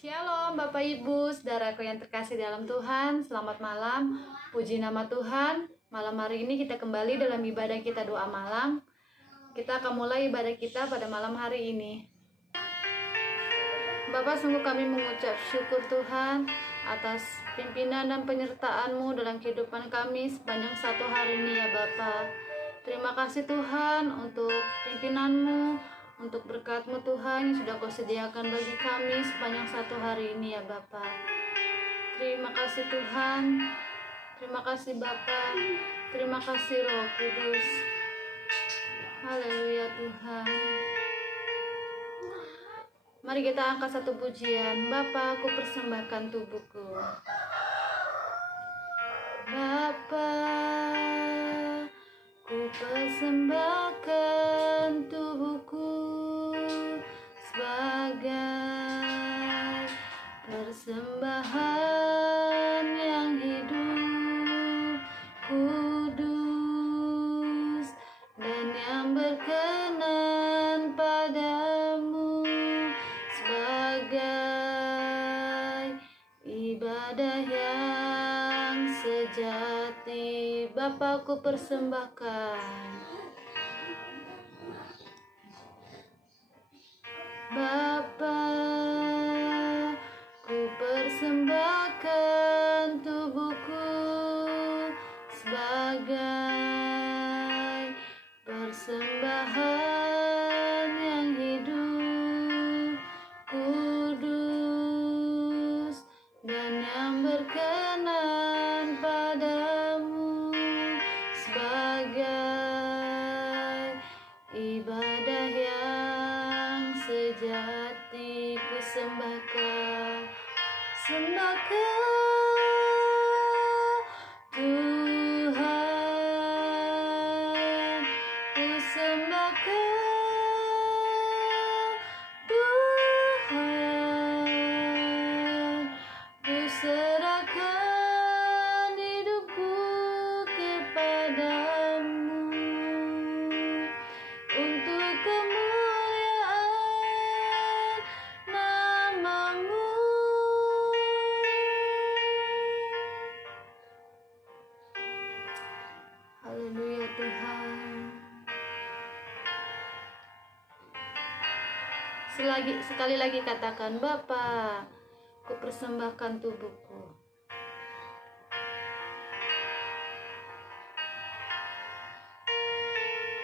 Shalom Bapak Ibu, saudaraku yang terkasih dalam Tuhan, selamat malam, puji nama Tuhan. Malam hari ini kita kembali dalam ibadah kita doa malam. Kita akan mulai ibadah kita pada malam hari ini. Bapak, sungguh kami mengucap syukur Tuhan atas pimpinan dan penyertaan-Mu dalam kehidupan kami sepanjang satu hari ini ya Bapak. Terima kasih Tuhan untuk pimpinan-Mu, untuk berkat-Mu Tuhan yang sudah Kau sediakan bagi kami sepanjang satu hari ini ya Bapa. Terima kasih Tuhan, terima kasih Bapa, terima kasih Roh Kudus. Haleluya Tuhan. Mari kita angkat satu pujian. Bapa, aku persembahkan tubuhku. Bapa, ku persembahkan tubuhku sebagai persembahan yang hidup, kudus, dan yang berkenan padamu, sebagai ibadah yang sejati. Bapa, ku persembahkan. Bapa, ku persembahkan tubuhku sebagai persembahan yang hidup, kudus, dan yang berkenan padamu, sebagai ibadah yang sejati. Ku sembahkan Tuhan, ku sembahkan Tuhan, ku serahkan hidupku kepadamu untuk kemuliaan nama-Mu. Haleluya Tuhan. Sekali lagi katakan, Bapa, ku persembahkan tubuhku.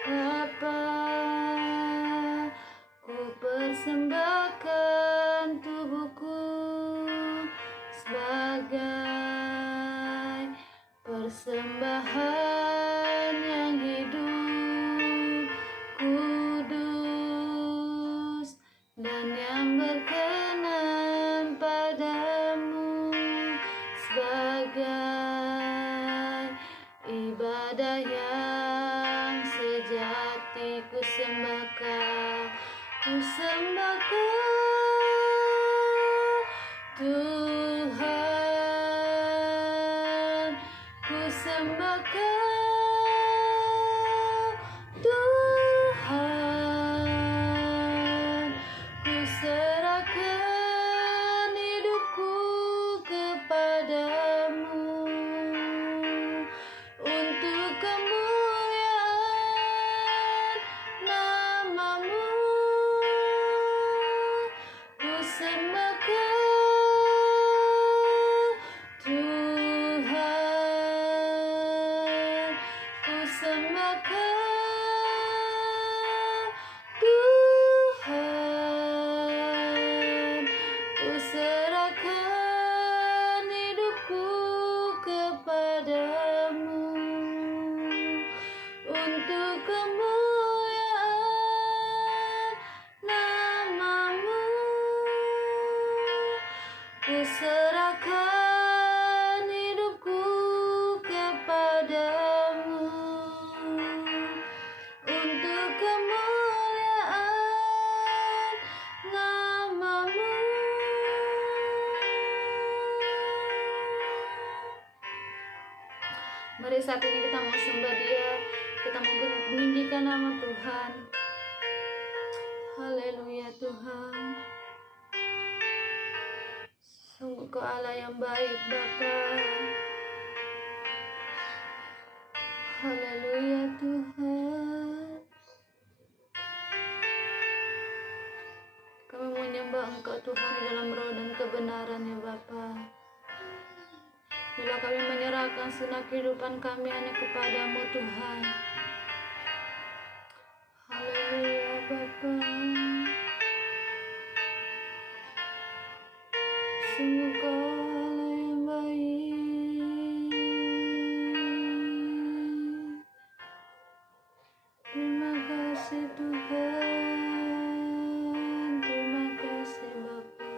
Bapa, ku persembahkan tubuhku sebagai persembahan yang hidup, kudus, dan yang berkenan padamu, sebagai ibadah yang sejati. Ku sembahkan Tuhan, ku sembahkan Tuhan, ku serahkan hidupku kepadamu untuk kemuliaan nama-Mu. Ku sembahkan Tuhan, ku sembahkan Tuhan, ku serahkan hidupku kepadamu untuk kemuliaan nama-Mu. Ku serahkan hidupku kepadamu untuk kemuliaan nama-Mu. Mari saat ini kita mau sembah Dia, kita mau meninggikan nama Tuhan. Haleluya Tuhan. Engkau Allah yang baik Bapa. Haleluya Tuhan. Kami menyembah Engkau Tuhan di dalam roh dan kebenaran ya Bapa. Bila kami menyerahkan segenap kehidupan kami hanya kepadamu Tuhan. Haleluya Bapa. Sungguh Kau Allah yang baik. Terima kasih Tuhan. Terima kasih Bapa.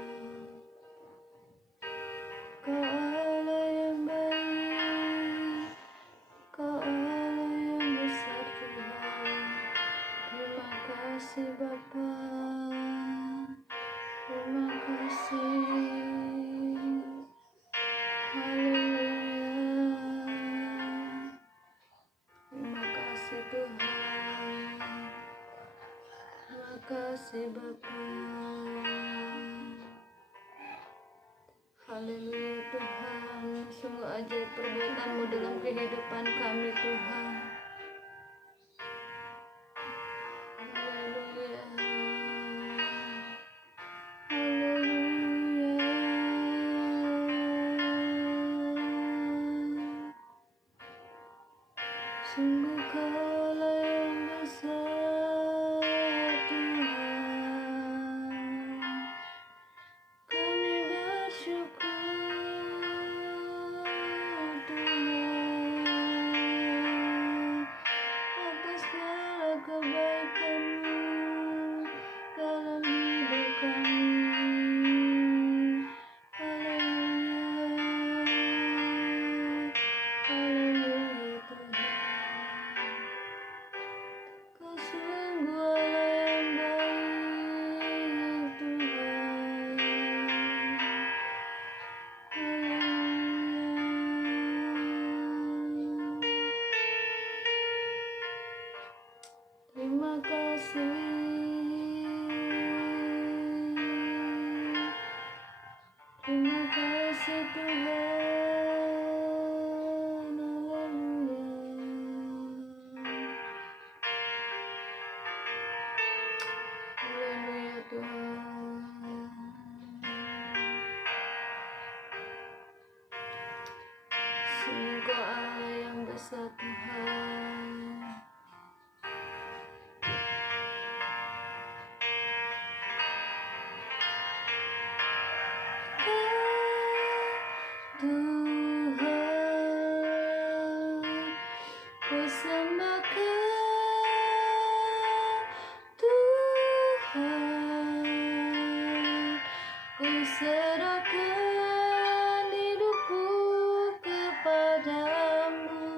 Kau Allah yang baik. Kau Allah yang besar Tuhan. Terima kasih Bapa. Terima kasih. Terima kasih Bapa. Haleluya Tuhan. Sungguh ajaib perbuatan-Mu dalam kehidupan kami Tuhan. Haleluya. Haleluya. Sungguh Kau Allah yang besar Tuhan. Kami bersyukur Tuhan atas segala kebaikan-Mu dalam hidup kami. Haleluya. Haleluya Tuhan. Kau sungguh Allah yang baik Tuhan. Haleluya. Terima kasih. Terima kasih Tuhan. Haleluya. Haleluya Tuhan. Sungguh Kau Allah yang besar Tuhan. Tuhan, ku sembahkan Tuhan, ku serahkan hidupku kepadamu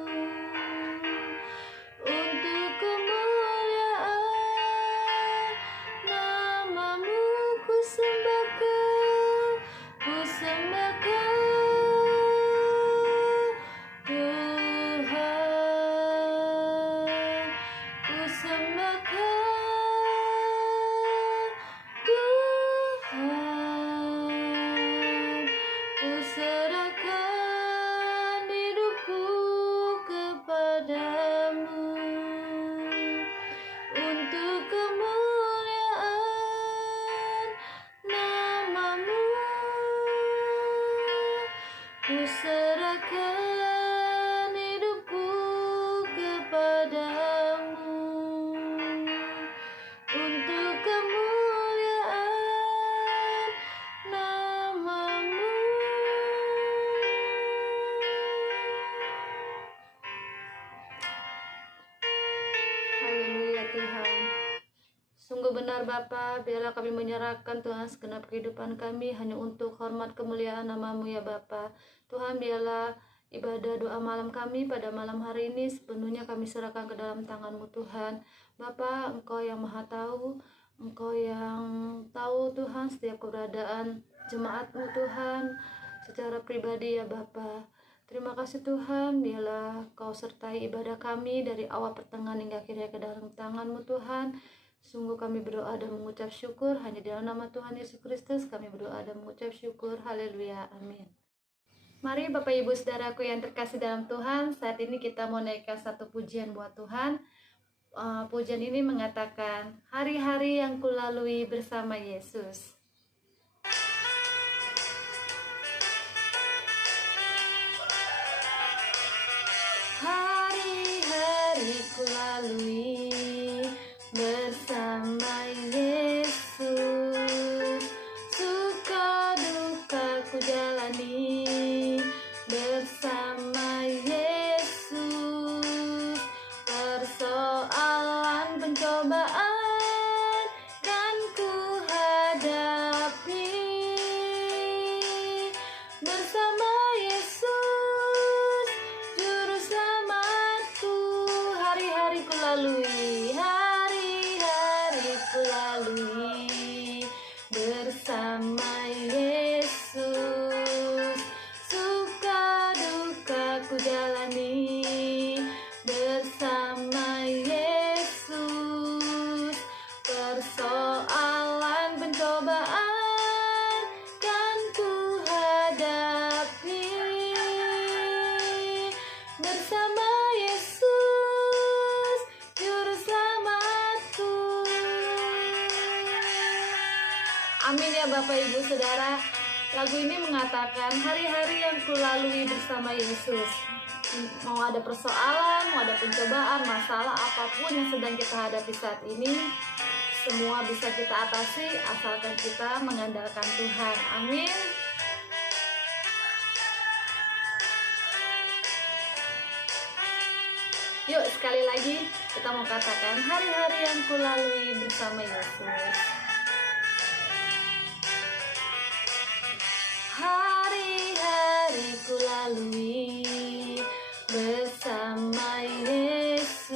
untuk kemuliaan nama-Mu. Ku sembahkan, ku sembahkan Tuhan, ku sembahkan Tuhan, ku serahkan hidupku kepadamu untuk kemuliaan nama-Mu. Ku serahkan hidupku kepadamu untuk kemuliaan nama-Mu. Haleluya Tuhan. Sungguh benar Bapa, biarlah kami menyerahkan Tuhan segenap kehidupan kami hanya untuk hormat kemuliaan nama-Mu ya Bapa. Tuhan, biarlah ibadah doa malam kami pada malam hari ini sepenuhnya kami serahkan ke dalam tangan-Mu Tuhan. Bapa, Engkau yang maha tahu, Engkau yang tahu Tuhan setiap keberadaan jemaat-Mu Tuhan secara pribadi ya Bapa. Terima kasih Tuhan, biarlah Kau sertai ibadah kami dari awal pertengahan hingga akhirnya ke dalam tangan-Mu Tuhan. Sungguh kami berdoa dan mengucap syukur hanya dalam nama Tuhan Yesus Kristus kami berdoa dan mengucap syukur. Haleluya, amin. Mari Bapak Ibu Saudaraku yang terkasih dalam Tuhan, saat ini kita mau naikkan satu pujian buat Tuhan. Pujian ini mengatakan, hari-hari yang kulalui bersama Yesus. Hari-hari kulalui bersama Yesus, suka duka ku jalani bersama Yesus, persoalan pencobaan kan ku hadapi bersama Yesus, juru selamatku. Hari-hari ku lalui, hari-hari ku lalui bersama Yesus, suka duka ku jalani bersama Yesus, persoalan pencobaan kan ku hadapi bersama Yesus, juru selamatku. Amin ya Bapak Ibu Saudara. Lagu ini mengatakan hari-hari yang kulalui bersama Yesus. Mau ada persoalan, mau ada pencobaan, masalah apapun yang sedang kita hadapi saat ini, semua bisa kita atasi asalkan kita mengandalkan Tuhan. Amin. Yuk sekali lagi kita mau katakan hari-hari yang kulalui bersama Yesus. Hari-hari kulalui bersama Yesus,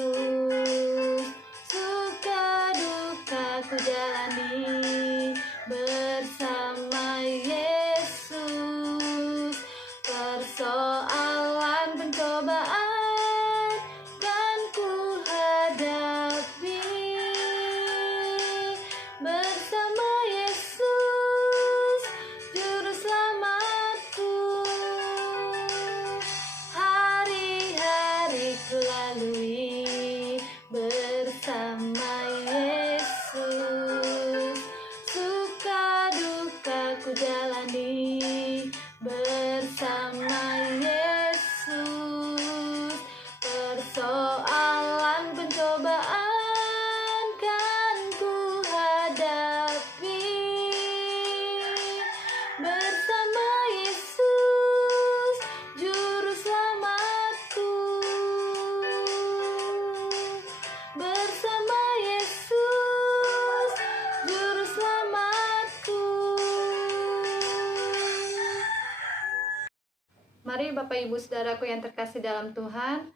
suka duka ku jalani bersama Yesus, persoalan pencobaan kan ku hadapi bersama Yesus, juru selamatku. Hari-hari ku lalui bersama Yesus, suka duka ku jalani bersama Yesus, persoalan pencobaan kan ku hadapi bersama Yesus, juru selamatku. Bersama Yesus, juru selamatku. Mari Bapak Ibu Saudaraku yang terkasih dalam Tuhan,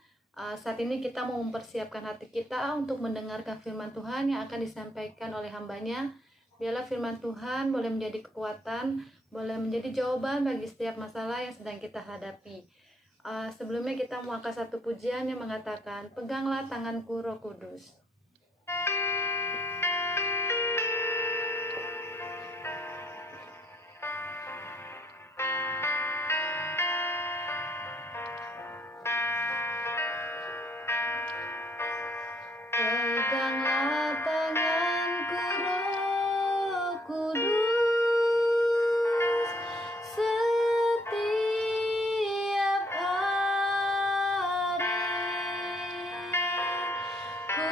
saat ini kita mau mempersiapkan hati kita untuk mendengarkan firman Tuhan yang akan disampaikan oleh hambanya. Biarlah firman Tuhan boleh menjadi kekuatan, boleh menjadi jawaban bagi setiap masalah yang sedang kita hadapi. Sebelumnya kita mau angkat satu pujian yang mengatakan, peganglah tanganku Roh Kudus. Peganglah tanganku Roh Kudus, setiap hari ku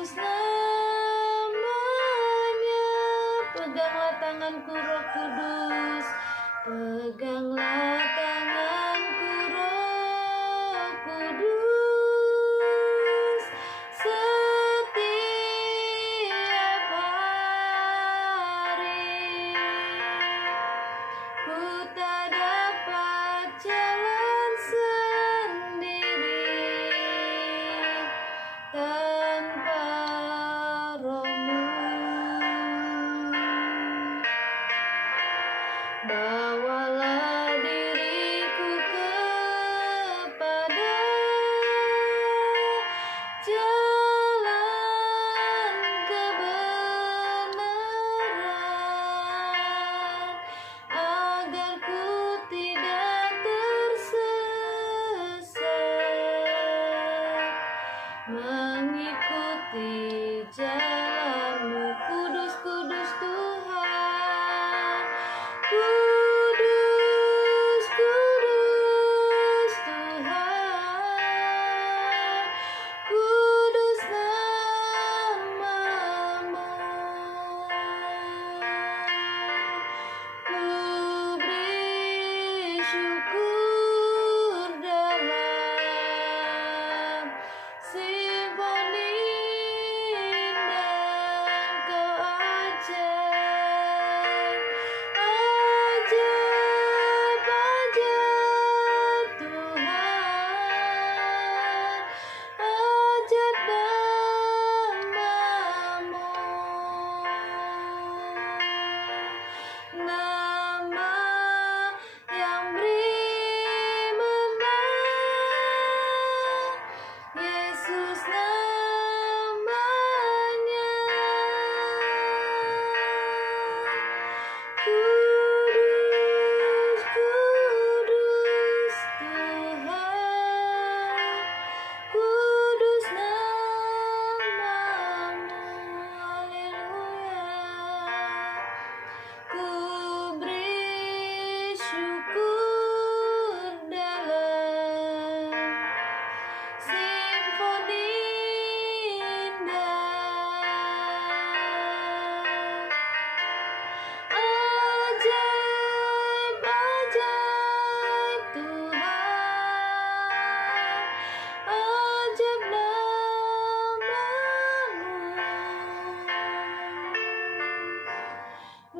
Yesus namanya. Peganglah tanganku Roh Kudus, peganglah tanganku Roh Kudus, setiap hari. Ku tak dapat jalan sendiri tanpa Roh-Mu. Bawalah diriku kepada jalan kebenaran, agar ku tidak tersesat, mengikuti jalan-Mu. Kudus, kudus Tuhan, kudus, kudus Tuhan, kudus nama-Mu. Ku beri syukur dalam simfoni indah Kau ajaib, ajaib, ajaib Tuhan, ajaib nama-Mu. Nama yang beri menang, Yesus namanya. Kudus, kudus Tuhan, kudus nama-Mu. Haleluya. Ku beri syukur dalam simfoni indah. Ajaib, ajaib Tuhan, ajaib nama-Mu.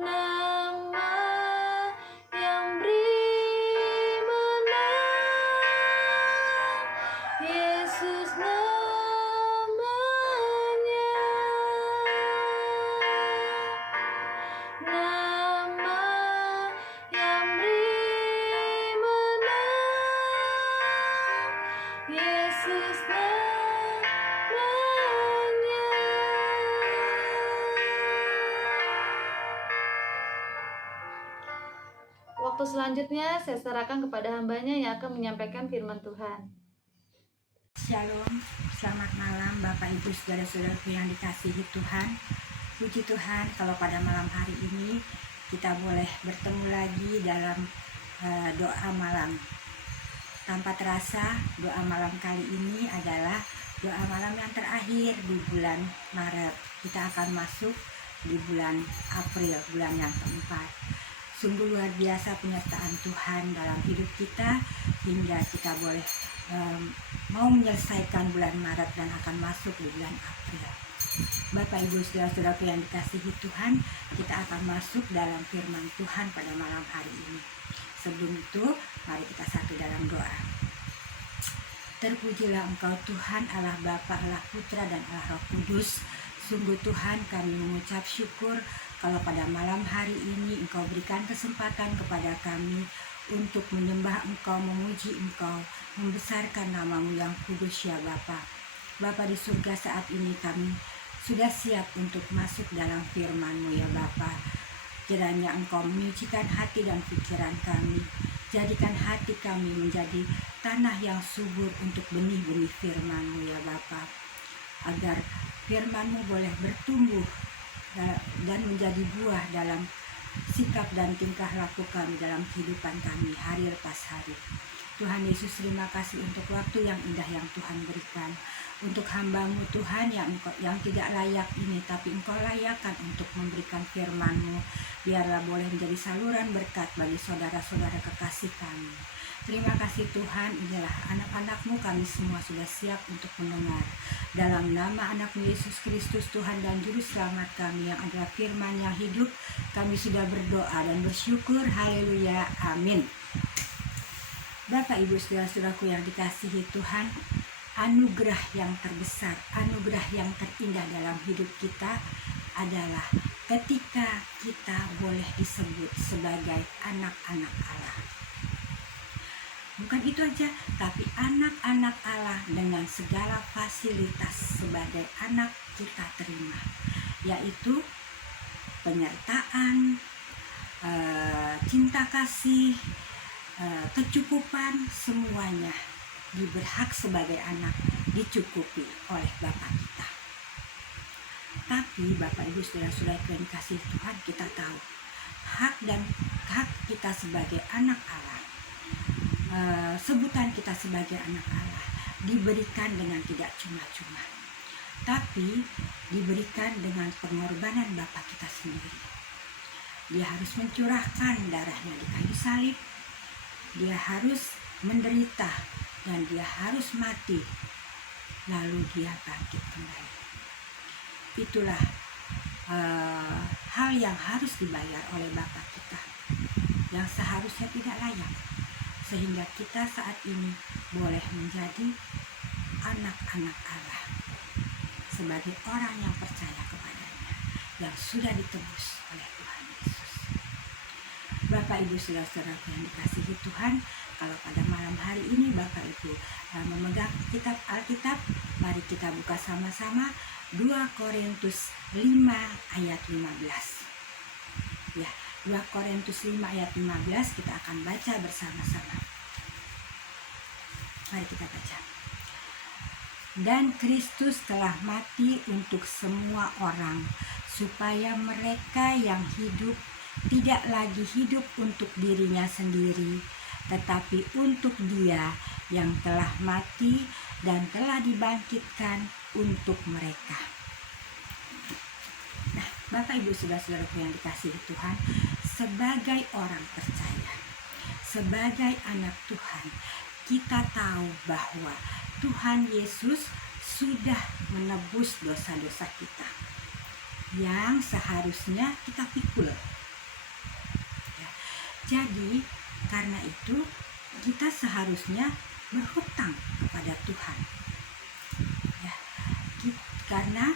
Nama yang beri menang, Yesus namanya. Nama yang beri menang, Yesus namanya. Waktu selanjutnya saya serahkan kepada hambanya yang akan menyampaikan firman Tuhan. Shalom, selamat malam Bapak Ibu Saudara-saudaraku yang dikasihi Tuhan. Puji Tuhan kalau pada malam hari ini kita boleh bertemu lagi dalam doa malam. Tanpa terasa doa malam kali ini adalah doa malam yang terakhir di bulan Maret. Kita akan masuk di bulan April, bulan yang keempat. Sungguh luar biasa penyertaan Tuhan dalam hidup kita hingga kita boleh mau menyelesaikan bulan Maret dan akan masuk di bulan April. Bapak Ibu Saudara-saudaraku yang dikasihi Tuhan, kita akan masuk dalam firman Tuhan pada malam hari ini. Sebelum itu, mari kita satu dalam doa. Terpujilah Engkau Tuhan, Allah Bapa, Allah Putra, dan Allah Roh Kudus. Sungguh Tuhan, kami mengucap syukur kalau pada malam hari ini Engkau berikan kesempatan kepada kami untuk menyembah Engkau, memuji Engkau, membesarkan nama-Mu yang kudus ya Bapa. Bapa di surga, saat ini kami sudah siap untuk masuk dalam firman-Mu ya Bapa. Kiranya Engkau menyucikan hati dan pikiran kami. Jadikan hati kami menjadi tanah yang subur untuk benih-benih firman-Mu ya Bapa. Agar firman-Mu boleh bertumbuh dan menjadi buah dalam sikap dan tingkah laku kami dalam kehidupan kami hari lepas hari. Tuhan Yesus, terima kasih untuk waktu yang indah yang Tuhan berikan. Untuk hamba-Mu Tuhan yang tidak layak ini, tapi Engkau layakkan untuk memberikan firman-Mu. Biarlah boleh menjadi saluran berkat bagi saudara-saudara kekasih kami. Terima kasih Tuhan, inilah anak-anak-Mu, kami semua sudah siap untuk mendengar. Dalam nama anak-Mu Yesus Kristus, Tuhan dan Juru Selamat kami yang adalah firman yang hidup, kami sudah berdoa dan bersyukur. Haleluya, amin. Bapak, Ibu, saudara-saudaraku yang dikasihi Tuhan, anugerah yang terbesar, anugerah yang terindah dalam hidup kita adalah ketika kita boleh disebut sebagai anak-anak Allah. Bukan itu aja, tapi anak-anak Allah dengan segala fasilitas sebagai anak kita terima, yaitu penyertaan, cinta kasih, kecukupan, semuanya diberhak sebagai anak dicukupi oleh Bapa kita. Tapi Bapak Ibu saudara-saudara yang dikasihi Tuhan, kita tahu hak kita sebagai anak Allah, sebutan kita sebagai anak Allah diberikan dengan tidak cuma-cuma, tapi diberikan dengan pengorbanan Bapa kita sendiri. Dia harus mencurahkan darahnya di kayu salib, dia harus menderita, dan dia harus mati, lalu dia bangkit kembali. Itulah hal yang harus dibayar oleh Bapa kita, yang seharusnya tidak layak, sehingga kita saat ini boleh menjadi anak-anak Allah sebagai orang yang percaya kepadanya, yang sudah ditebus oleh Tuhan Yesus. Bapak Ibu saudara-saudara yang dikasihi Tuhan, kalau pada malam hari ini Bapak Ibu memegang kitab Alkitab, mari kita buka sama-sama 2 Korintus 5 ayat 15. Ya, 2 Korintus 5 ayat 15 kita akan baca bersama-sama. Mari kita baca. Dan Kristus telah mati untuk semua orang, supaya mereka yang hidup tidak lagi hidup untuk dirinya sendiri, tetapi untuk Dia yang telah mati dan telah dibangkitkan untuk mereka. Nah, Bapak Ibu saudara-saudaraku yang dikasihi Tuhan, sebagai orang percaya, sebagai anak Tuhan, kita tahu bahwa Tuhan Yesus sudah menebus dosa-dosa kita yang seharusnya kita pikul. Ya, jadi karena itu kita seharusnya berhutang kepada Tuhan. Ya, karena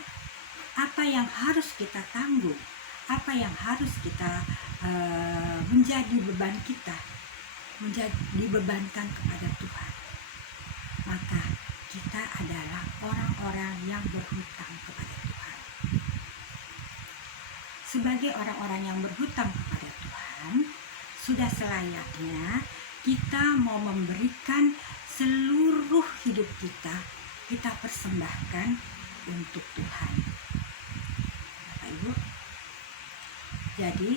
apa yang harus kita tanggung, apa yang harus kita menjadi beban kita, dibebankan kepada Tuhan, maka kita adalah orang-orang yang berhutang kepada Tuhan. Sebagai orang-orang yang berhutang kepada Tuhan, sudah selayaknya kita mau memberikan seluruh hidup kita persembahkan untuk Tuhan. Bapak Ibu, jadi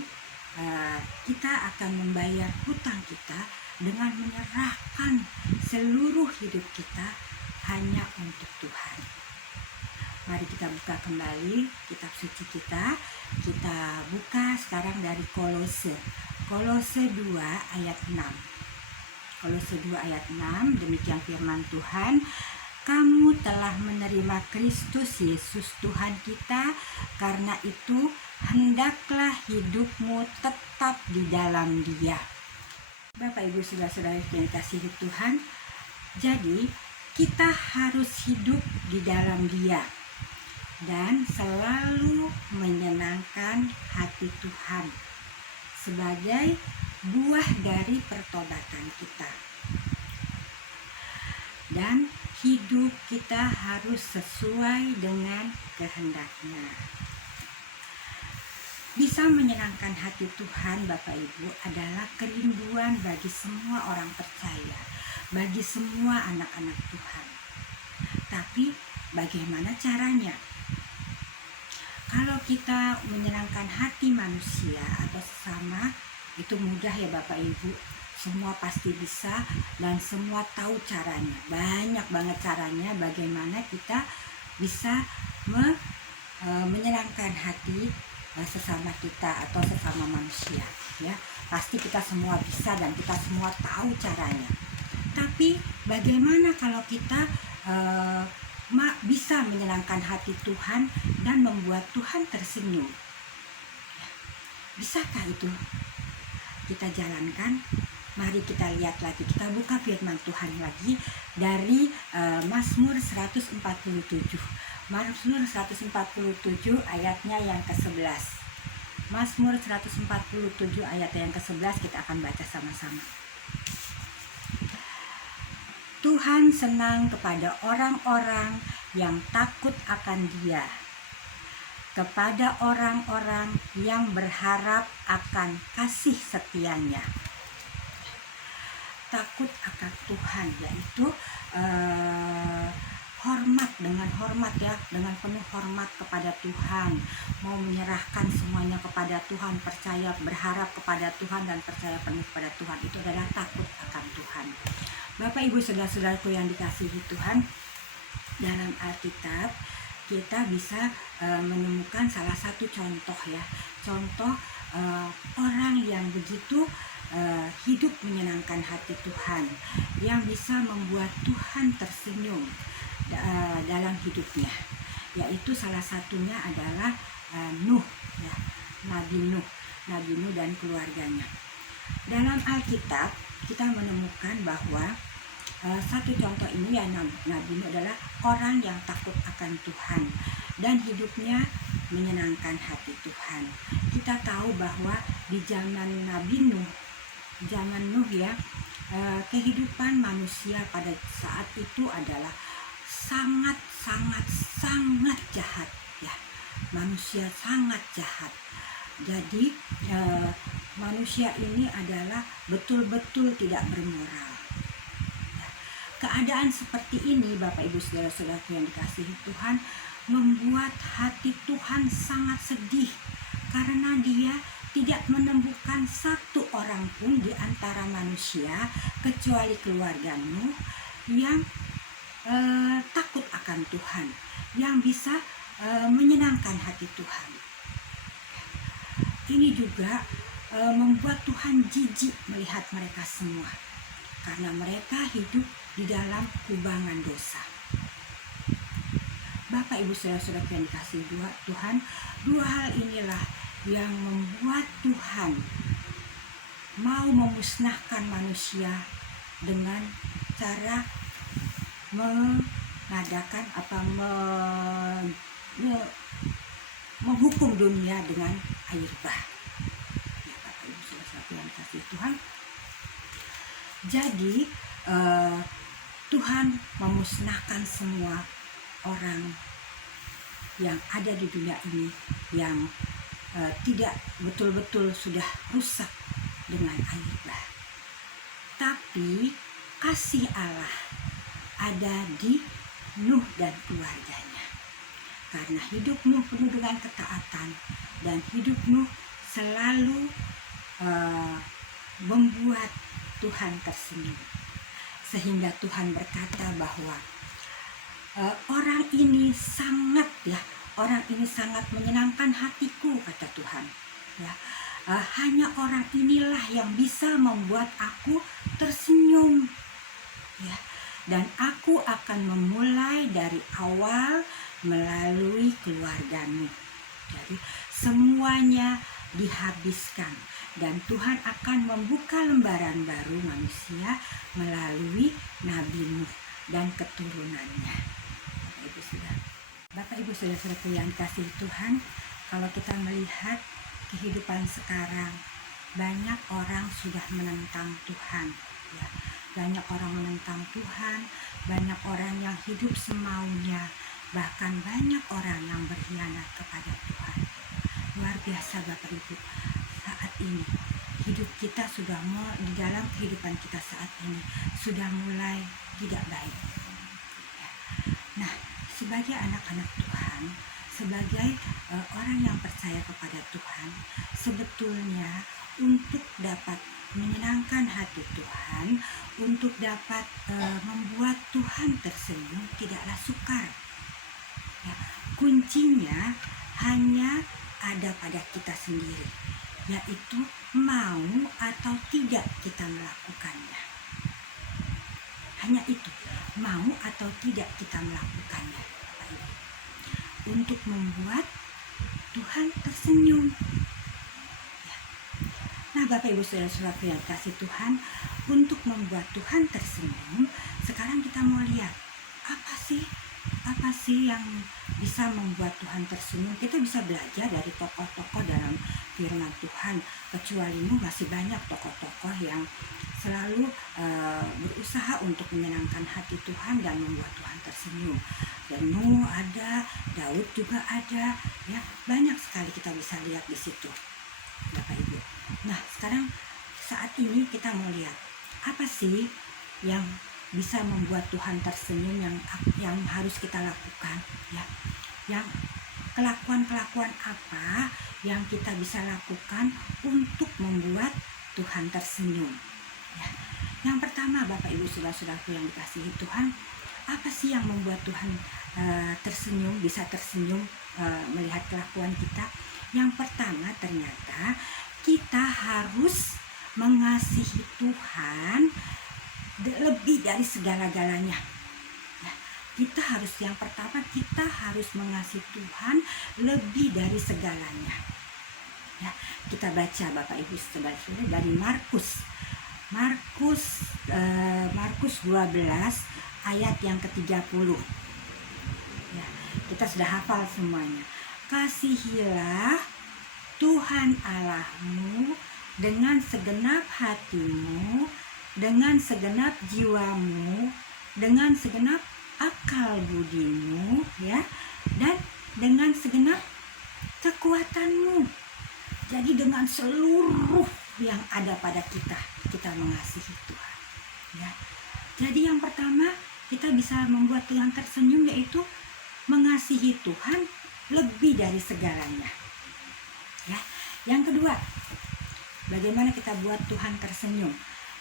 kita akan membayar hutang kita dengan menyerahkan seluruh hidup kita hanya untuk Tuhan. Mari kita buka kembali kitab suci kita. Kita buka sekarang dari Kolose 2 ayat 6. Kolose 2 ayat 6, demikian firman Tuhan. Kamu telah menerima Kristus Yesus Tuhan kita, karena itu hendaklah hidupmu tetap di dalam Dia. Bapak Ibu saudara-saudara yang dikasihi Tuhan, jadi kita harus hidup di dalam Dia dan selalu menyenangkan hati Tuhan sebagai buah dari pertobatan kita. Dan hidup kita harus sesuai dengan kehendaknya. Bisa menyenangkan hati Tuhan, Bapak Ibu, adalah kerinduan bagi semua orang percaya, bagi semua anak-anak Tuhan. Tapi bagaimana caranya? Kalau kita menyenangkan hati manusia atau sesama, itu mudah ya Bapak Ibu. semua pasti bisa dan semua tahu caranya. Banyak banget caranya bagaimana kita bisa menyenangkan hati sesama kita atau sesama manusia, ya. Pasti kita semua bisa dan kita semua tahu caranya. Tapi bagaimana kalau kita bisa menyenangkan hati Tuhan dan membuat Tuhan tersenyum? Bisakah itu kita jalankan? Mari kita lihat lagi, kita buka firman Tuhan lagi dari Mazmur 147. Mazmur 147 ayatnya yang ke-11. Mazmur 147 ayat yang ke-11 kita akan baca sama-sama. Tuhan senang kepada orang-orang yang takut akan Dia, kepada orang-orang yang berharap akan kasih setianya. Takut akan Tuhan, yaitu hormat, dengan hormat, ya, dengan penuh hormat kepada Tuhan, mau menyerahkan semuanya kepada Tuhan, percaya, berharap kepada Tuhan dan percaya penuh kepada Tuhan. Itu adalah takut akan Tuhan. Bapak Ibu saudara-saudaraku yang dikasihi Tuhan, dalam Alkitab kita bisa menemukan salah satu contoh, ya, contoh orang yang begitu hidup menyenangkan hati Tuhan, yang bisa membuat Tuhan tersenyum dalam hidupnya, yaitu salah satunya adalah Nuh, ya, Nabi Nuh dan keluarganya. Dalam Alkitab kita menemukan bahwa satu contoh ini, ya, Nabi Nuh adalah orang yang takut akan Tuhan dan hidupnya menyenangkan hati Tuhan. Kita tahu bahwa di zaman Nabi Nuh, ya, kehidupan manusia pada saat itu adalah sangat jahat, ya. Manusia sangat jahat. Jadi manusia ini adalah betul-betul tidak bermoral. Keadaan seperti ini, Bapak Ibu saudara-saudara yang dikasihi Tuhan, membuat hati Tuhan sangat sedih karena Dia tidak menemukan satu orang pun di antara manusia kecuali keluarga Nuh yang takut akan Tuhan, yang bisa menyenangkan hati Tuhan. Ini juga membuat Tuhan jijik melihat mereka semua, karena mereka hidup di dalam kubangan dosa. Bapak Ibu saudara-saudara yang dikasihi Tuhan, dua hal inilah yang membuat Tuhan mau memusnahkan manusia dengan cara mengadakan menghukum dunia dengan air bah. Ya, Bapak Ibu saudara-saudara yang dikasihi Tuhan. Jadi Tuhan memusnahkan semua orang yang ada di dunia ini yang tidak betul-betul sudah rusak dengan air bah. Tapi kasih Allah ada di Nuh dan keluarganya, karena hidup Nuh penuh dengan ketaatan dan hidup Nuh selalu membuat Tuhan tersenyum, sehingga Tuhan berkata bahwa orang ini sangat menyenangkan hatiku, kata Tuhan, ya. Hanya orang inilah yang bisa membuat aku tersenyum, ya. Dan aku akan memulai dari awal melalui keluarga Nuh. Jadi semuanya dihabiskan dan Tuhan akan membuka lembaran baru manusia melalui Nabi Nuh dan keturunannya. Bapak Ibu saudara-saudara yang dikasihi Tuhan, kalau kita melihat kehidupan sekarang, banyak orang sudah menentang Tuhan, ya. Banyak orang menentang Tuhan, banyak orang yang hidup semaunya, bahkan banyak orang yang berkhianat kepada Tuhan. Luar biasa Bapak Ibu, saat ini hidup kita sudah di dalam kehidupan kita saat ini sudah mulai tidak baik. Nah, sebagai anak-anak Tuhan, sebagai orang yang percaya kepada Tuhan, sebetulnya untuk dapat menyenangkan hati Tuhan, untuk dapat membuat Tuhan tersenyum tidaklah sukar. Ya, kuncinya hanya ada pada kita sendiri, yaitu mau atau tidak kita melakukannya. Hanya itu, mau atau tidak kita melakukannya, Bapak Ibu, untuk membuat Tuhan tersenyum. Ya. Nah, Bapak Ibu saudara-saudara yang kasih Tuhan, untuk membuat Tuhan tersenyum, sekarang kita mau lihat apa sih yang bisa membuat Tuhan tersenyum. Kita bisa belajar dari tokoh-tokoh dalam firman Tuhan. Kecualimu, masih banyak tokoh-tokoh yang selalu berusaha untuk menyenangkan hati Tuhan dan membuat Tuhan tersenyum. Dan Nuh ada, Daud juga ada, ya, banyak sekali kita bisa lihat di situ, Bapak Ibu. Nah, sekarang saat ini kita mau lihat apa sih yang bisa membuat Tuhan tersenyum, yang harus kita lakukan, ya. Yang kelakuan-kelakuan apa yang kita bisa lakukan untuk membuat Tuhan tersenyum. Ya. Yang pertama, Bapak Ibu saudara-saudaraku yang dikasihi Tuhan, apa sih yang membuat Tuhan tersenyum, bisa tersenyum melihat kelakuan kita? Yang pertama, ternyata kita harus mengasihi Tuhan lebih dari segala-galanya. Ya, yang pertama kita harus mengasihi Tuhan lebih dari segalanya. Ya, kita baca Bapak Ibu saudara-saudara dari Markus 12 ayat yang ke-30. Ya, kita sudah hafal semuanya. Kasihilah Tuhan Allahmu dengan segenap hatimu, dengan segenap jiwamu, dengan segenap akal budimu, ya, dan dengan segenap kekuatanmu. Jadi dengan seluruh yang ada pada kita mengasihi Tuhan, ya. Jadi yang pertama kita bisa membuat Tuhan tersenyum, yaitu mengasihi Tuhan lebih dari segalanya, ya. Yang kedua, bagaimana kita buat Tuhan tersenyum?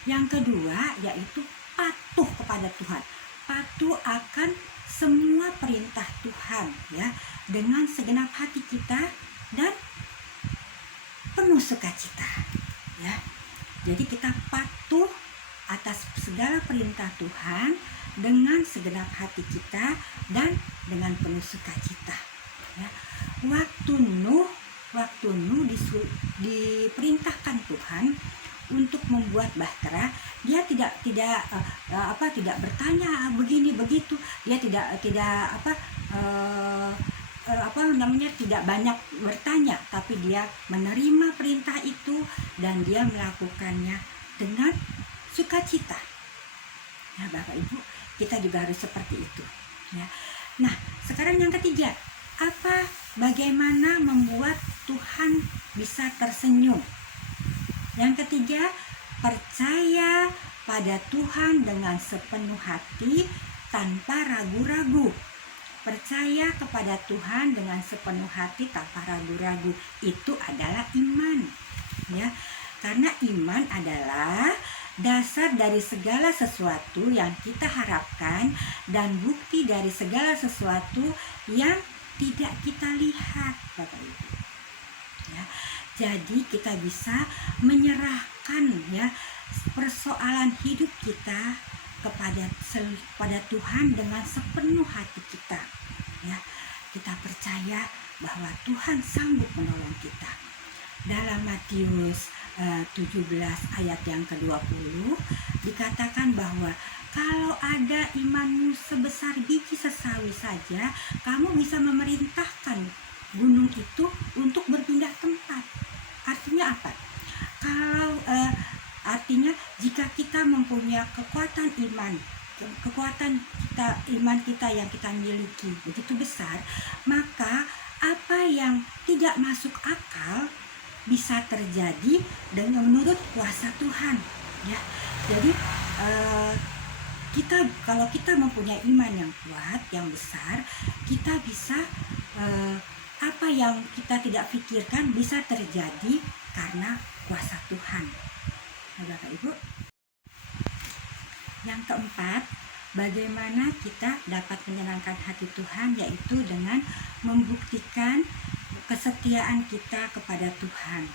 Yang kedua yaitu patuh kepada Tuhan, patuh akan semua perintah Tuhan, ya, dengan segenap hati kita dan penuh sukacita, ya. Jadi kita patuh atas segala perintah Tuhan dengan segenap hati kita dan dengan penuh sukacita, ya. Waktu Nuh diperintahkan Tuhan untuk membuat bahtera, dia tidak bertanya begini begitu, dia tidak banyak bertanya, tapi dia menerima perintah itu dan dia melakukannya dengan sukacita. Ya, Bapak Ibu, kita juga harus seperti itu, ya. Nah, sekarang yang ketiga, bagaimana membuat Tuhan bisa tersenyum? Yang ketiga, percaya pada Tuhan dengan sepenuh hati tanpa ragu-ragu. Percaya kepada Tuhan dengan sepenuh hati tanpa ragu-ragu, itu adalah iman, ya. Karena iman adalah dasar dari segala sesuatu yang kita harapkan dan bukti dari segala sesuatu yang tidak kita lihat, Bapak Ibu, ya. Jadi kita bisa menyerahkan, ya, persoalan hidup kita kepada Tuhan dengan sepenuh hati kita, ya. Kita percaya bahwa Tuhan sanggup menolong kita. Dalam Matius 17 ayat yang ke-20 dikatakan bahwa kalau ada imanmu sebesar biji sesawi saja, kamu bisa memerintahkan gunung itu untuk berpindah tempat. Artinya apa? Artinya jika kita mempunyai kekuatan iman kita yang kita miliki begitu besar, maka apa yang tidak masuk akal bisa terjadi dengan menurut kuasa Tuhan, ya. Jadi kalau kita mempunyai iman yang kuat, yang besar, kita bisa apa yang kita tidak pikirkan bisa terjadi karena kuasa Tuhan. Nah, Bapak Ibu, yang keempat, bagaimana kita dapat menyenangkan hati Tuhan, yaitu dengan membuktikan kesetiaan kita kepada Tuhan.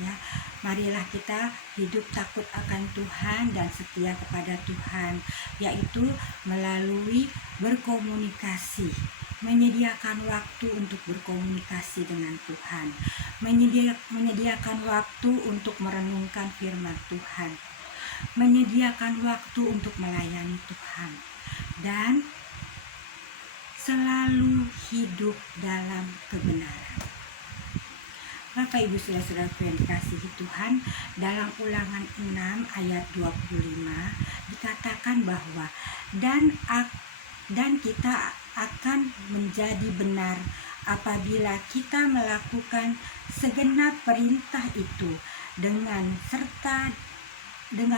Ya, marilah kita hidup takut akan Tuhan dan setia kepada Tuhan, yaitu melalui berkomunikasi, menyediakan waktu untuk berkomunikasi dengan Tuhan, menyediakan waktu untuk merenungkan firman Tuhan, menyediakan waktu untuk melayani Tuhan, dan selalu hidup dalam kebenaran. Bapak Ibu saudara-saudaraku yang dikasihi Tuhan, dalam Ulangan 6 ayat 25 dikatakan bahwa dan kita akan menjadi benar apabila kita melakukan segenap perintah itu dengan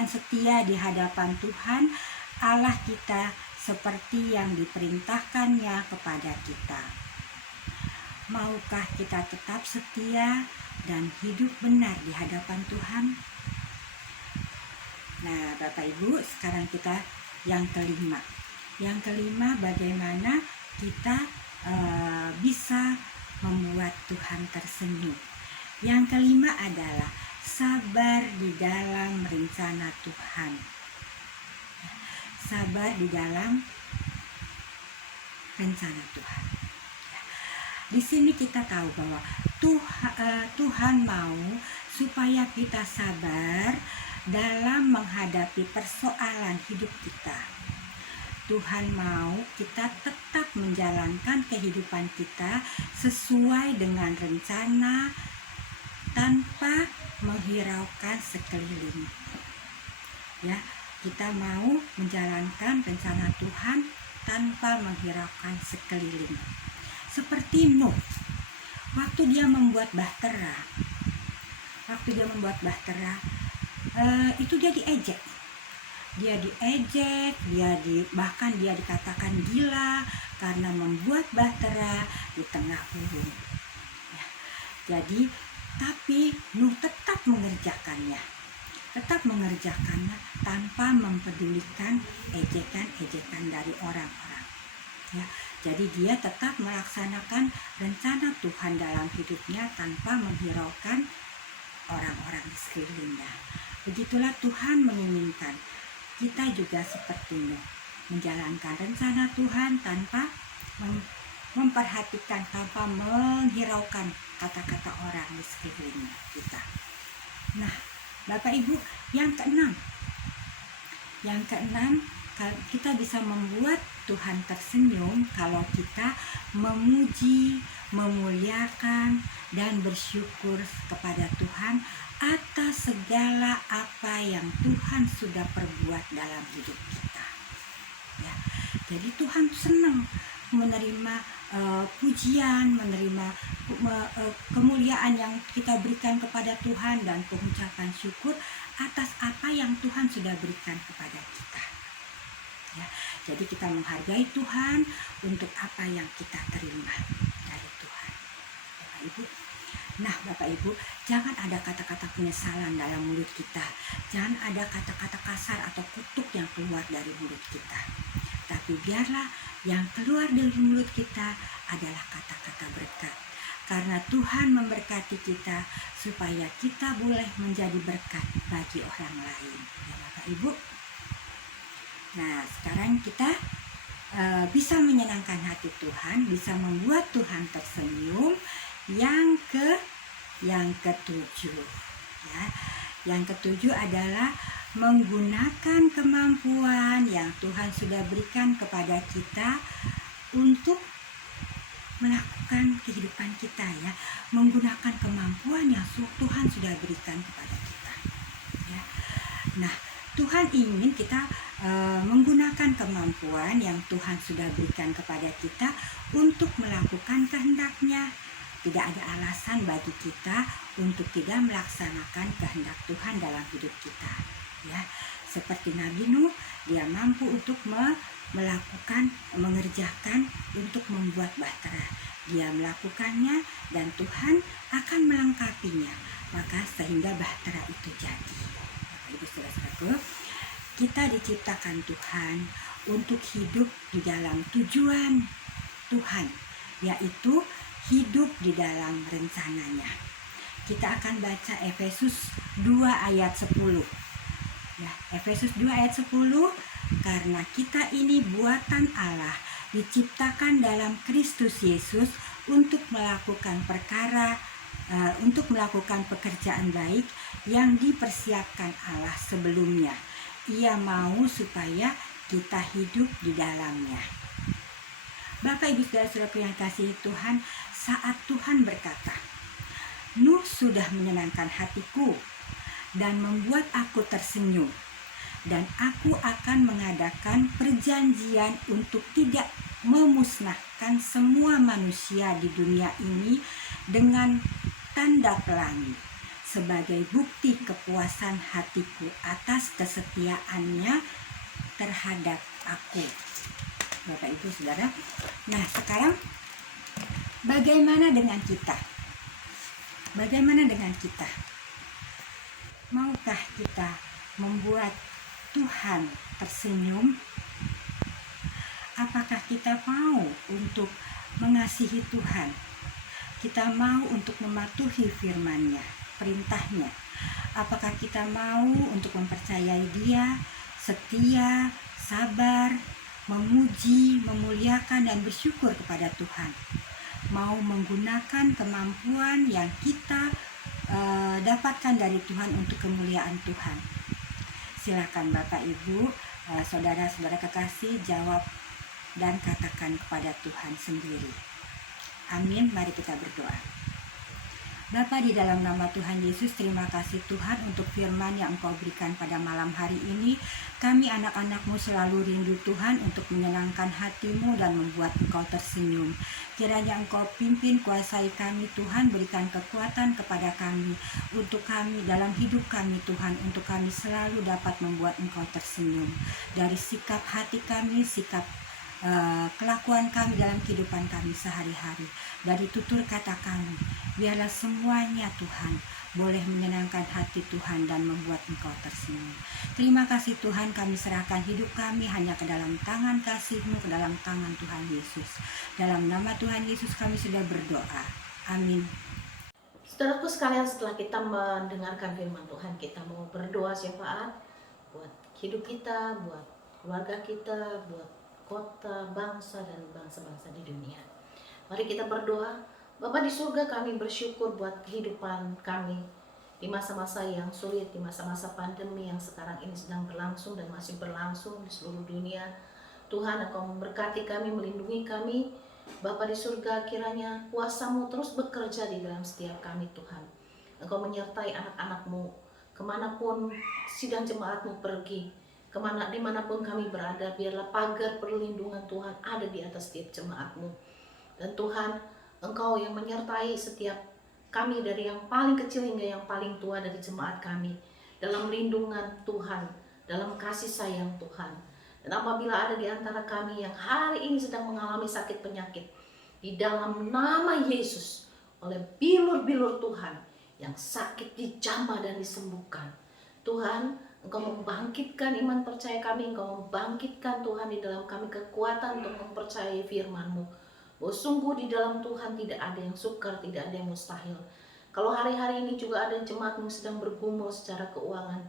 setia di hadapan Tuhan Allah kita, seperti yang diperintahkannya kepada kita. Maukah kita tetap setia dan hidup benar di hadapan Tuhan? Nah, Bapak Ibu, sekarang kita yang kelima. Yang kelima, bagaimana kita bisa membuat Tuhan tersenyum. Yang kelima adalah sabar di dalam rencana Tuhan. Sabar di dalam rencana Tuhan. Di sini kita tahu bahwa Tuhan mau supaya kita sabar dalam menghadapi persoalan hidup kita. Tuhan mau kita tetap menjalankan kehidupan kita sesuai dengan rencana tanpa menghiraukan sekeliling. Ya, kita mau menjalankan rencana Tuhan tanpa menghiraukan sekeliling. Seperti Nuh, waktu dia membuat bahtera, itu dia diejek, bahkan dia dikatakan gila karena membuat bahtera di tengah gurun. Ya, jadi, tapi Nuh tetap mengerjakannya tanpa mempedulikan ejekan dari orang-orang. Ya, jadi dia tetap melaksanakan rencana Tuhan dalam hidupnya tanpa menghiraukan orang-orang di sekelilingnya. Begitulah Tuhan menginginkan kita juga seperti Nuh, menjalankan rencana Tuhan tanpa memperhatikan, tanpa menghiraukan kata-kata orang di sekeliling kita. Nah, Bapak Ibu, yang keenam, kita bisa membuat Tuhan tersenyum kalau kita memuji, memuliakan, dan bersyukur kepada Tuhan atas segala apa yang Tuhan sudah perbuat dalam hidup kita. Ya, jadi Tuhan senang menerima pujian, menerima kemuliaan yang kita berikan kepada Tuhan dan pengucapan syukur atas apa yang Tuhan sudah berikan kepada kita. Ya, jadi kita menghargai Tuhan untuk apa yang kita terima dari Tuhan, Bapak Ibu. Nah, Bapak Ibu, jangan ada kata-kata penyesalan dalam mulut kita. Jangan ada kata-kata kasar atau kutuk yang keluar dari mulut kita. Tapi biarlah yang keluar dari mulut kita adalah kata-kata berkat. Karena Tuhan memberkati kita supaya kita boleh menjadi berkat bagi orang lain. Ya, Bapak Ibu. Nah, sekarang kita bisa menyenangkan hati Tuhan, bisa membuat Tuhan tersenyum. Yang ketujuh, ya. Yang ketujuh adalah menggunakan kemampuan yang Tuhan sudah berikan kepada kita untuk melakukan kehidupan kita, ya. Menggunakan kemampuan yang Tuhan sudah berikan kepada kita, ya. Nah, Tuhan ingin kita menggunakan kemampuan yang Tuhan sudah berikan kepada kita untuk melakukan kehendak-Nya. Tidak ada alasan bagi kita untuk tidak melaksanakan kehendak Tuhan dalam hidup kita. Ya, seperti Nabi Nuh, dia mampu untuk mengerjakan untuk membuat bahtera. Dia melakukannya dan Tuhan akan melengkapinya. Maka sehingga bahtera itu jadi. Bapak Ibu Saudara-saudaraku, kita diciptakan Tuhan untuk hidup di dalam tujuan Tuhan, yaitu hidup di dalam rencananya. Kita akan baca Efesus 2 ayat 10. Ya, Efesus 2 ayat 10, karena kita ini buatan Allah, diciptakan dalam Kristus Yesus untuk melakukan untuk melakukan pekerjaan baik yang dipersiapkan Allah sebelumnya. Ia mau supaya kita hidup di dalamnya. Bapak Ibu Saudara-saudaraku yang kasih Tuhan, saat Tuhan berkata, Nuh sudah menyenangkan hatiku dan membuat aku tersenyum, dan aku akan mengadakan perjanjian untuk tidak memusnahkan semua manusia di dunia ini dengan tanda pelangi sebagai bukti kepuasan hatiku atas kesetiaannya terhadap aku. Bapak Ibu Saudara, nah sekarang bagaimana dengan kita? Bagaimana dengan kita? Maukah kita membuat Tuhan tersenyum? Apakah kita mau untuk mengasihi Tuhan? Kita mau untuk mematuhi firman-Nya, perintahnya? Apakah kita mau untuk mempercayai Dia, setia, sabar, memuji, memuliakan, dan bersyukur kepada Tuhan? Mau menggunakan kemampuan yang kita dapatkan dari Tuhan untuk kemuliaan Tuhan? Silakan Bapak Ibu, saudara-saudara kekasih, jawab dan katakan kepada Tuhan sendiri. Amin. Mari kita berdoa. Bapa, di dalam nama Tuhan Yesus, terima kasih Tuhan untuk firman yang Engkau berikan pada malam hari ini. Kami anak-anak-Mu selalu rindu Tuhan untuk menyenangkan hati-Mu dan membuat Engkau tersenyum. Kiranya Engkau pimpin, kuasai kami Tuhan, berikan kekuatan kepada kami, untuk kami dalam hidup kami Tuhan, untuk kami selalu dapat membuat Engkau tersenyum. Dari sikap hati kami, sikap kelakuan kami dalam kehidupan kami sehari-hari, dari tutur kata kami, biarlah semuanya Tuhan boleh menyenangkan hati Tuhan dan membuat Engkau tersenyum. Terima kasih Tuhan, kami serahkan hidup kami hanya ke dalam tangan kasih-Mu, ke dalam tangan Tuhan Yesus. Dalam nama Tuhan Yesus kami sudah berdoa. Amin. Saudaraku sekalian, setelah kita mendengarkan firman Tuhan, kita mau berdoa syafaat buat hidup kita, buat keluarga kita, buat kota, bangsa, dan bangsa-bangsa di dunia. Mari kita berdoa. Bapa di surga, kami bersyukur buat kehidupan kami di masa-masa yang sulit, di masa-masa pandemi yang sekarang ini sedang berlangsung dan masih berlangsung di seluruh dunia. Tuhan, Engkau memberkati kami, melindungi kami. Bapa di surga, kiranya kuasa-Mu terus bekerja di dalam setiap kami Tuhan. Engkau menyertai anak-anak-Mu kemanapun sidang jemaat-Mu pergi, dimanapun kami berada, biarlah pagar perlindungan Tuhan ada di atas setiap jemaat-Mu. Dan Tuhan, Engkau yang menyertai setiap kami dari yang paling kecil hingga yang paling tua dari jemaat kami, dalam lindungan Tuhan, dalam kasih sayang Tuhan. Dan apabila ada di antara kami yang hari ini sedang mengalami sakit penyakit, di dalam nama Yesus, oleh bilur-bilur Tuhan yang sakit dijamah dan disembuhkan. Tuhan, Engkau membangkitkan iman percaya kami, Engkau membangkitkan Tuhan di dalam kami kekuatan untuk mempercayai firman-Mu. Bahwa sungguh di dalam Tuhan tidak ada yang sukar, tidak ada yang mustahil. Kalau hari-hari ini juga ada jemaat-Mu sedang bergumul secara keuangan,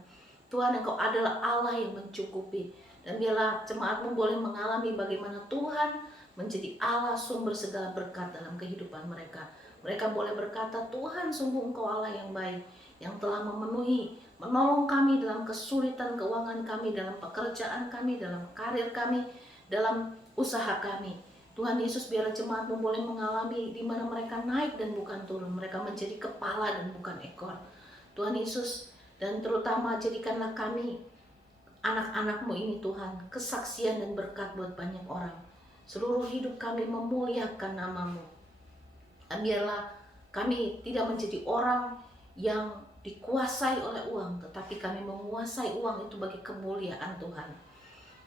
Tuhan, Engkau adalah Allah yang mencukupi. Dan biarlah jemaat-Mu boleh mengalami bagaimana Tuhan menjadi Allah sumber segala berkat dalam kehidupan mereka. Mereka boleh berkata, Tuhan sungguh Engkau Allah yang baik, yang telah menolong kami dalam kesulitan keuangan kami, dalam pekerjaan kami, dalam karir kami, dalam usaha kami. Tuhan Yesus, biarlah jemaat-Mu boleh mengalami di mana mereka naik dan bukan turun, mereka menjadi kepala dan bukan ekor. Tuhan Yesus, dan terutama jadikanlah kami, anak-anak-Mu ini Tuhan, kesaksian dan berkat buat banyak orang. Seluruh hidup kami memuliakan nama-Mu. Dan biarlah kami tidak menjadi orang yang dikuasai oleh uang, tetapi kami menguasai uang itu bagi kemuliaan Tuhan.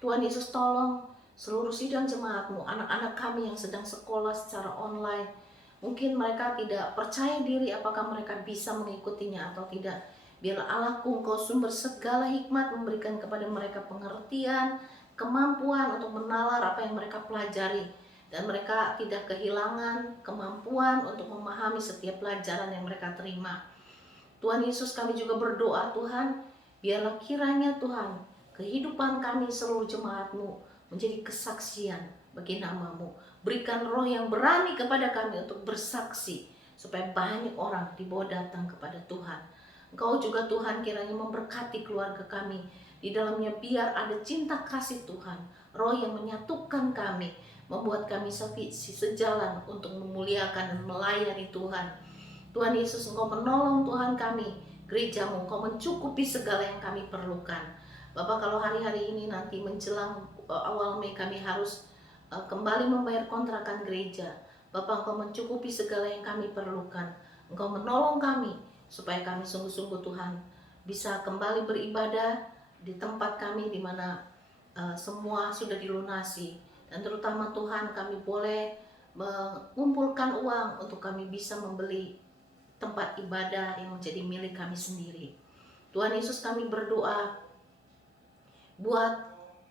Tuhan Yesus, tolong seluruh sidang jemaat-Mu, anak-anak kami yang sedang sekolah secara online. Mungkin mereka tidak percaya diri apakah mereka bisa mengikutinya atau tidak. Biarlah Allahku, Engkau sumber segala hikmat, memberikan kepada mereka pengertian, kemampuan untuk menalar apa yang mereka pelajari. Dan mereka tidak kehilangan kemampuan untuk memahami setiap pelajaran yang mereka terima. Tuhan Yesus, kami juga berdoa Tuhan, biarlah kiranya Tuhan, kehidupan kami seluruh jemaat-Mu menjadi kesaksian bagi nama-Mu. Berikan roh yang berani kepada kami untuk bersaksi, supaya banyak orang dibawa datang kepada Tuhan. Engkau juga Tuhan kiranya memberkati keluarga kami. Di dalamnya biar ada cinta kasih Tuhan, roh yang menyatukan kami, membuat kami sejalan untuk memuliakan dan melayani Tuhan. Tuhan Yesus, Engkau menolong Tuhan kami, gereja-Mu, Engkau mencukupi segala yang kami perlukan. Bapak, kalau hari-hari ini nanti menjelang awal Mei kami harus kembali membayar kontrakan gereja, Bapak, Engkau mencukupi segala yang kami perlukan. Engkau menolong kami supaya kami sungguh-sungguh Tuhan bisa kembali beribadah di tempat kami di mana semua sudah dilunasi. Dan terutama Tuhan, kami boleh mengumpulkan uang untuk kami bisa membeli tempat ibadah yang menjadi milik kami sendiri. Tuhan Yesus, kami berdoa buat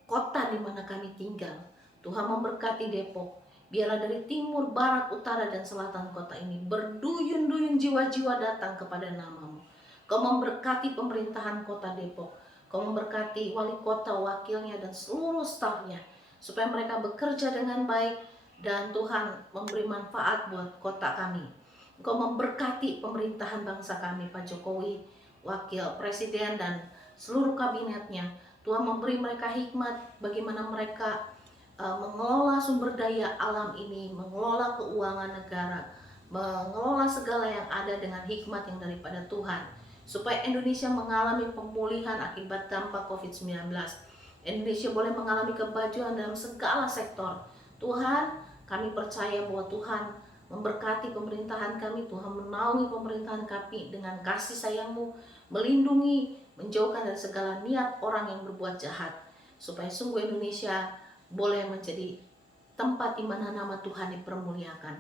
kota di mana kami tinggal. Tuhan memberkati Depok. Biarlah dari timur, barat, utara, dan selatan kota ini berduyun-duyun jiwa-jiwa datang kepada nama-Mu. Kau memberkati pemerintahan kota Depok. Kau memberkati wali kota, wakilnya, dan seluruh stafnya, supaya mereka bekerja dengan baik dan Tuhan memberi manfaat buat kota kami. Engkau memberkati pemerintahan bangsa kami, Pak Jokowi, Wakil Presiden, dan seluruh kabinetnya. Tuhan memberi mereka hikmat bagaimana mereka mengelola sumber daya alam ini, mengelola keuangan negara, mengelola segala yang ada dengan hikmat yang daripada Tuhan, supaya Indonesia mengalami pemulihan akibat dampak COVID-19. Indonesia boleh mengalami kemajuan dalam segala sektor. Tuhan, kami percaya bahwa Tuhan memberkati pemerintahan kami. Tuhan menaungi pemerintahan kami dengan kasih sayang-Mu, melindungi, menjauhkan dari segala niat orang yang berbuat jahat, supaya sungguh Indonesia boleh menjadi tempat di mana nama Tuhan dipermuliakan.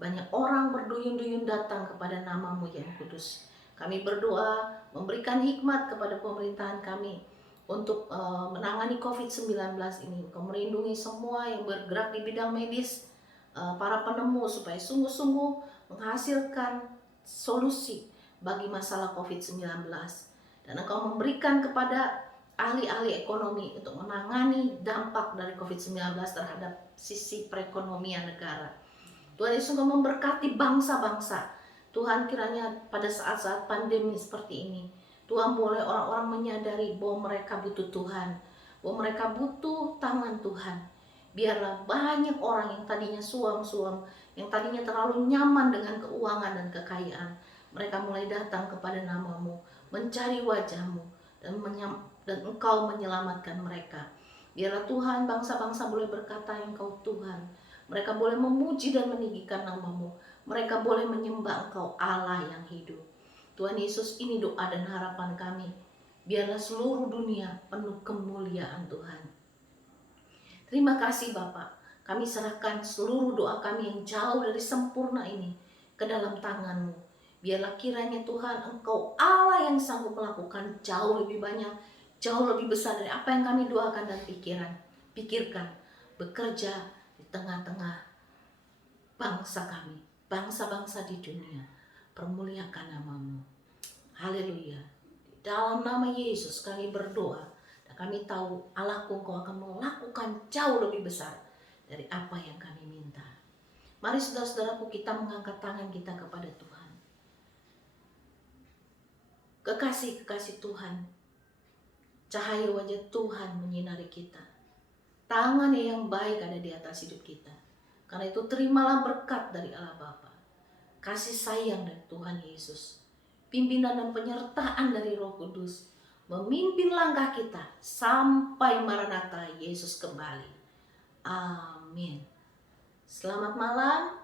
Banyak orang berduyun-duyun datang kepada nama-Mu yang kudus. Kami berdoa memberikan hikmat kepada pemerintahan kami untuk menangani COVID-19 ini. Engkau melindungi semua yang bergerak di bidang medis, para penemu, supaya sungguh-sungguh menghasilkan solusi bagi masalah COVID-19. Dan Engkau memberikan kepada ahli-ahli ekonomi untuk menangani dampak dari COVID-19 terhadap sisi perekonomian negara. Tuhan Yesus, Engkau memberkati bangsa-bangsa. Tuhan, kiranya pada saat-saat pandemi seperti ini, Tuhan boleh orang-orang menyadari bahwa mereka butuh Tuhan, bahwa mereka butuh tangan Tuhan. Biarlah banyak orang yang tadinya suam-suam, yang tadinya terlalu nyaman dengan keuangan dan kekayaan, mereka mulai datang kepada nama-Mu, mencari wajah-Mu, dan Engkau menyelamatkan mereka. Biarlah Tuhan, bangsa-bangsa boleh berkata Engkau Tuhan. Mereka boleh memuji dan meninggikan nama-Mu. Mereka boleh menyembah Engkau Allah yang hidup. Tuhan Yesus, ini doa dan harapan kami. Biarlah seluruh dunia penuh kemuliaan Tuhan. Terima kasih Bapak. Kami serahkan seluruh doa kami yang jauh dari sempurna ini ke dalam tangan-Mu. Biarlah kiranya Tuhan, Engkau Allah yang sanggup melakukan jauh lebih banyak, jauh lebih besar dari apa yang kami doakan dan pikirkan. Bekerja di tengah-tengah bangsa kami, bangsa-bangsa di dunia. Permuliakan nama-Mu. Haleluya. Di dalam nama Yesus kami berdoa. Dan kami tahu Allahku, Engkau akan melakukan jauh lebih besar dari apa yang kami minta. Mari saudara-saudaraku, kita mengangkat tangan kita kepada Tuhan. Kekasih-kekasih Tuhan, cahaya wajah Tuhan menyinari kita. Tangan yang baik ada di atas hidup kita. Karena itu terimalah berkat dari Allah Bapa, kasih sayang dari Tuhan Yesus, pimpinan dan penyertaan dari Roh Kudus, memimpin langkah kita sampai Maranatha Yesus kembali. Amin. Selamat malam.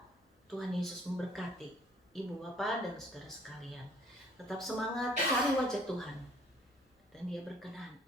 Tuhan Yesus memberkati Ibu, Bapak, dan saudara sekalian. Tetap semangat cari wajah Tuhan, dan Dia berkenan